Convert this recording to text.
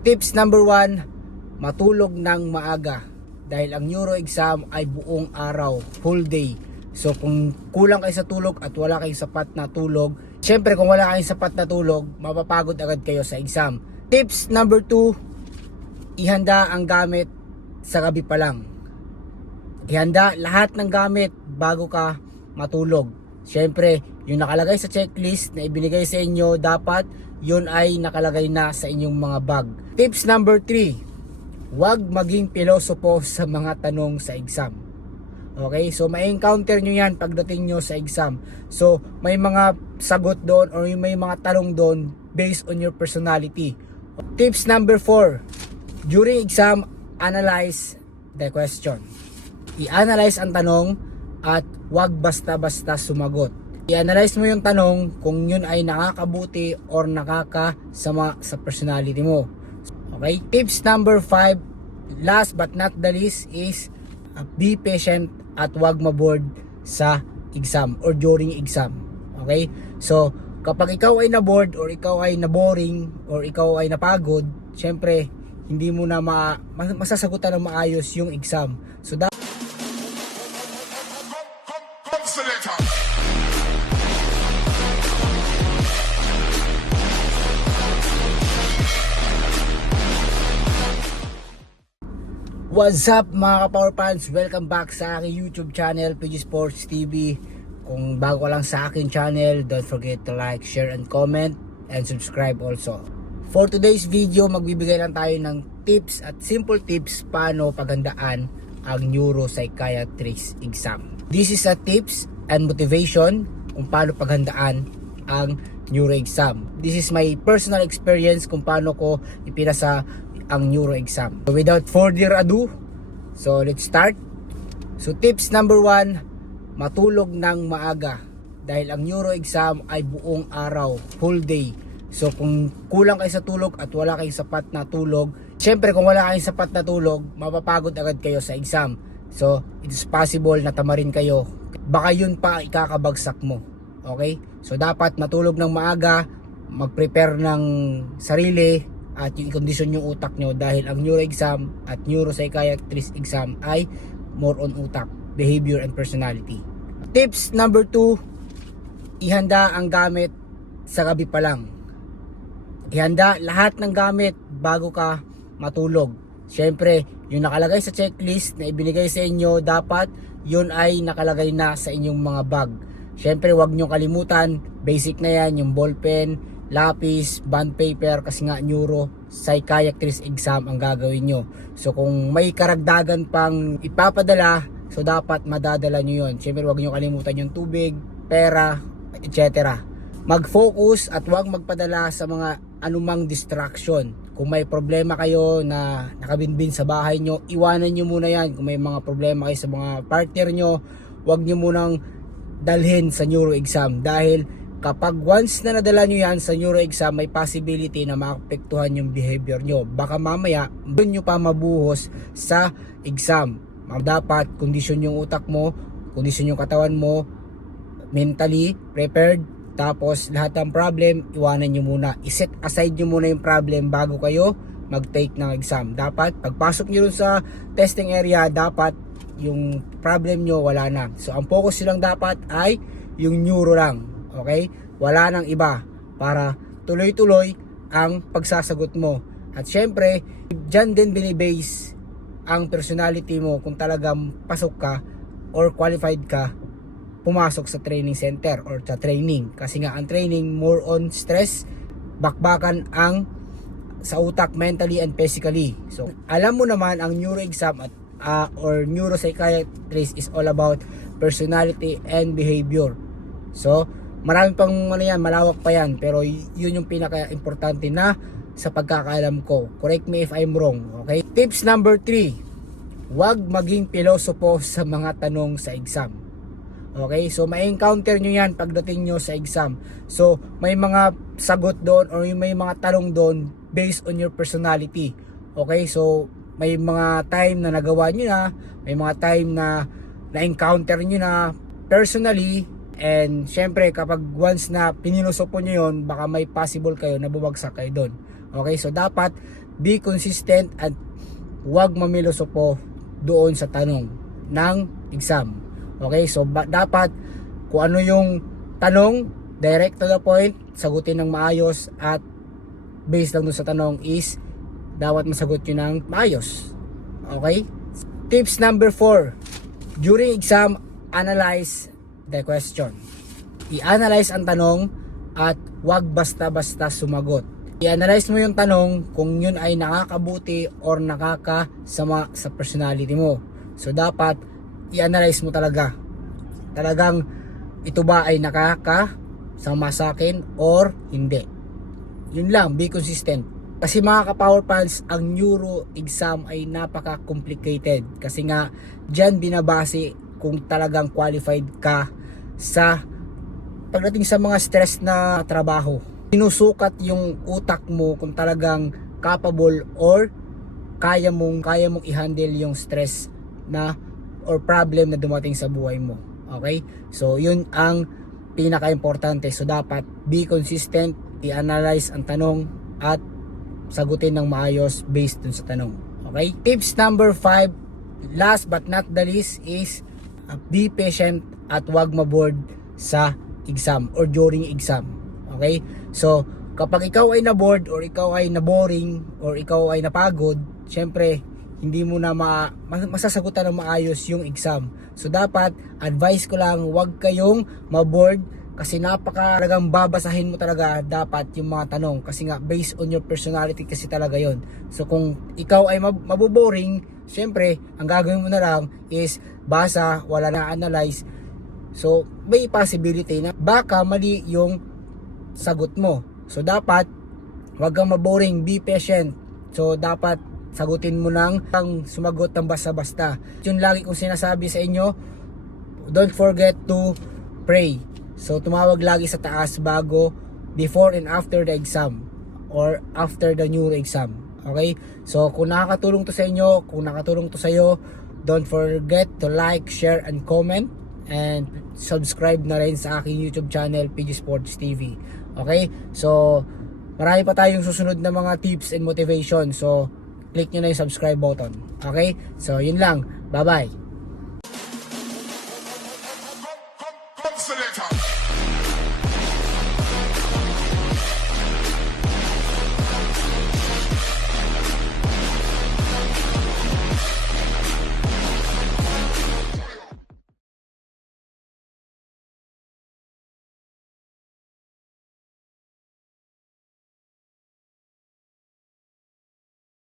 Tips number 1, matulog ng maaga. Dahil ang neuro exam ay buong araw, full day. So kung kulang kayo sa tulog at wala kayong sapat na tulog, syempre kung wala kayong sapat na tulog, mapapagod agad kayo sa exam. Tips number 2, ihanda ang gamit sa gabi pa lang. Ihanda lahat ng gamit bago ka matulog. Syempre, yung nakalagay sa checklist na ibinigay sa inyo, dapat yun ay nakalagay na sa inyong mga bag. Tips number 3, huwag maging pilosopo sa mga tanong sa exam. Okay, so ma-encounter nyo yan pagdating nyo sa exam. So may mga sagot doon or may mga tanong doon based on your personality. Tips number 4, during exam, analyze the question. I-analyze ang tanong at huwag basta-basta sumagot. I-analyze mo yung tanong kung yun ay nakakabuti or nakakasama sa personality mo. Okay? Tips number 5, last but not the least is be patient at huwag maboard sa exam or during exam. Okay? So, kapag ikaw ay naboard or ikaw ay naboring or ikaw ay napagod, syempre, hindi mo na masasagutan ng maayos yung exam. So, what's up mga ka-Power Fans? Welcome back sa aking YouTube channel, PG Sports TV. Kung bago ka lang sa aking channel, don't forget to like, share, and comment, and subscribe also. For today's video, magbibigay lang tayo ng tips at simple tips paano paghandaan ang neuropsychiatrist exam. This is a tips and motivation kung paano paghandaan ang neuro exam. This is my personal experience kung paano ko ipinasa ang neuro exam. So without further ado, so let's start. So tips number 1, matulog ng maaga. Dahil ang neuro exam ay buong araw, full day. So kung kulang kayo sa tulog at wala kayong sapat na tulog, syempre kung wala kayong sapat na tulog, mapapagod agad kayo sa exam. So it's possible na tamarin kayo. Baka yun pa ikakabagsak mo. Okay? So dapat matulog ng maaga, mag-prepare ng sarili, at yung i-condition yung utak nyo dahil ang neuro exam at neuropsychiatrist exam ay more on utak, behavior, and personality. Tips number 2, ihanda ang gamit sa gabi pa lang. Ihanda lahat ng gamit bago ka matulog. Syempre, yung nakalagay sa checklist na ibinigay sa inyo, dapat yun ay nakalagay na sa inyong mga bag. Syempre, huwag nyo kalimutan, basic na yan, yung ballpen, lapis, bond paper, kasi nga neuro psychiatrist exam ang gagawin nyo. So kung may karagdagan pang ipapadala, so dapat madadala nyo yun. Siyempre huwag nyo kalimutan yung tubig, pera, etc. Mag-focus at huwag magpadala sa mga anumang distraction. Kung may problema kayo na nakabinbin sa bahay nyo, iwanan nyo muna yan. Kung may mga problema kayo sa mga partner nyo, huwag nyo munang dalhin sa neuro exam dahil kapag once na nadala nyo yan sa neuro exam, may possibility na maapektuhan yung behavior nyo. Baka mamaya, doon nyo pa mabuhos sa exam. Dapat, kondisyon yung utak mo, kondisyon yung katawan mo, mentally prepared, tapos lahat ng problem, iwanan nyo muna. I-set aside nyo muna yung problem bago kayo mag-take ng exam. Dapat, pagpasok nyo dun sa testing area, dapat yung problem nyo wala na. So, ang focus nyo lang dapat ay yung neuro lang. Okay? Wala nang iba para tuloy-tuloy ang pagsasagot mo. At syempre, dyan din binibase ang personality mo kung talagang pasok ka or qualified ka pumasok sa training center or sa training. Kasi nga ang training more on stress, bakbakan ang sa utak mentally and physically. So, alam mo naman ang neuro exam at or neuropsychiatrist is all about personality and behavior. So, marami pang malawak pa yan, pero yun yung pinaka-importante na sa pagkakaalam ko. Correct me if I'm wrong, okay? Tips number 3, huwag maging pilosopo sa mga tanong sa exam. Okay? So, ma-encounter nyo yan pagdating nyo sa exam. So, may mga sagot doon or may mga tanong doon based on your personality. Okay? So, may mga time na nagawa nyo na, may mga time na na-encounter nyo na personally. And syempre kapag once na pininusopo nyo yun, baka may possible kayo na bumagsak kayo doon. Okay, so dapat be consistent at huwag mamilosopo doon sa tanong ng exam. Okay, so dapat kung ano yung tanong, direct to the point, sagutin ng maayos, at based lang doon sa tanong is dapat masagot yun ng maayos. Okay? Tips number 4. During exam, analyze the question. I-analyze ang tanong at huwag basta-basta sumagot. I-analyze mo yung tanong kung yun ay nakakabuti or nakakasama sa personality mo. So dapat i-analyze mo talaga. Talagang ito ba ay nakakasama sa akin or hindi. Yun lang, be consistent. Kasi mga ka-Power Pals, ang neuro exam ay napaka-complicated. Kasi nga, dyan binabase kung talagang qualified ka sa pagdating sa mga stress na trabaho. Sinusukat yung utak mo kung talagang capable or kaya mong i-handle yung stress na or problem na dumating sa buhay mo. Okay? So, yun ang pinaka-importante. So, dapat be consistent, i-analyze ang tanong at sagutin ng maayos based dun sa tanong. Okay? Tips number 5, last but not the least, is be patient at huwag ma-bored sa exam or during exam. Okay? So, kapag ikaw ay na-bored or ikaw ay na-boring or ikaw ay napagod, syempre, hindi mo na masasagutan ng maayos yung exam. So dapat, advice ko lang, huwag kayong ma-bored kasi talagang babasahin mo talaga dapat yung mga tanong kasi nga based on your personality kasi talaga yon. So kung ikaw ay maboboring, syempre, ang gagawin mo na lang is basa, wala na analyze. So may possibility na baka mali yung sagot mo. So dapat, huwag kang maboring, be patient. So dapat sagutin mo nang sumagot ng basta-basta. Yun lagi kong sinasabi sa inyo, don't forget to pray. So tumawag lagi sa taas before and after the exam or after the neuro exam. Okay? So kung nakakatulong to sa inyo, kung nakatulong to sa iyo, don't forget to like, share, and comment, and subscribe na rin sa aking YouTube channel, PG Sports TV. Okay? So marami pa tayong susunod na mga tips and motivation. So click nyo na yung subscribe button. Okay? So, yun lang. Bye-bye.